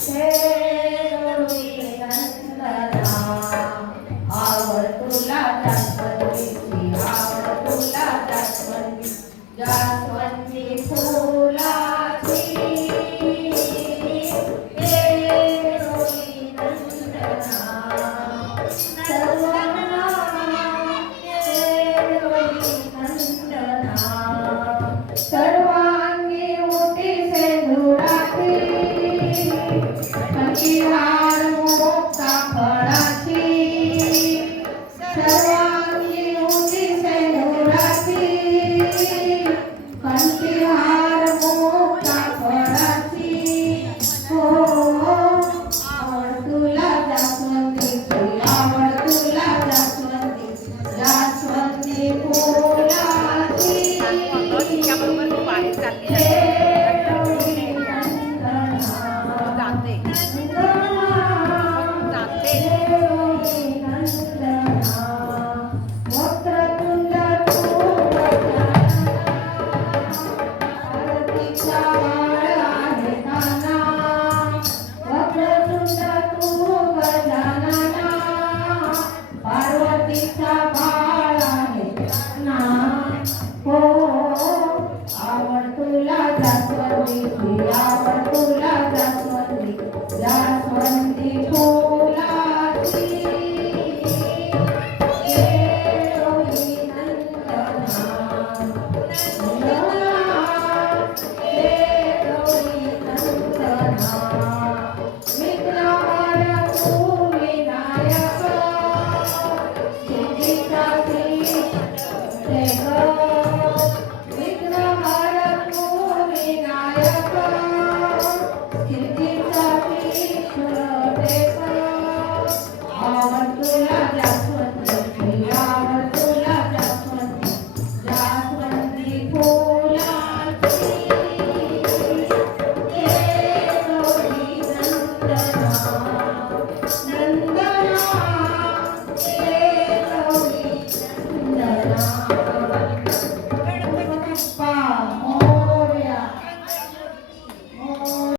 हे गौरी नंदना आवड तुला जास्वंदीची आवड तुला जास्वंदी जास्वंदी फुलाची हे गौरी नंदना सर्वांना हे गौरी नंदना सर्वांगी मोठी सेंदुराची कंठीहार मोठा फळाची सर्वांगी मोठी सेंदुराची कंठीहार मोठा फळाची हो आवड तुला जास्वंदीची आवड तुला जास्वंदी जास्वंदी फुलाची हे गौरी नंदना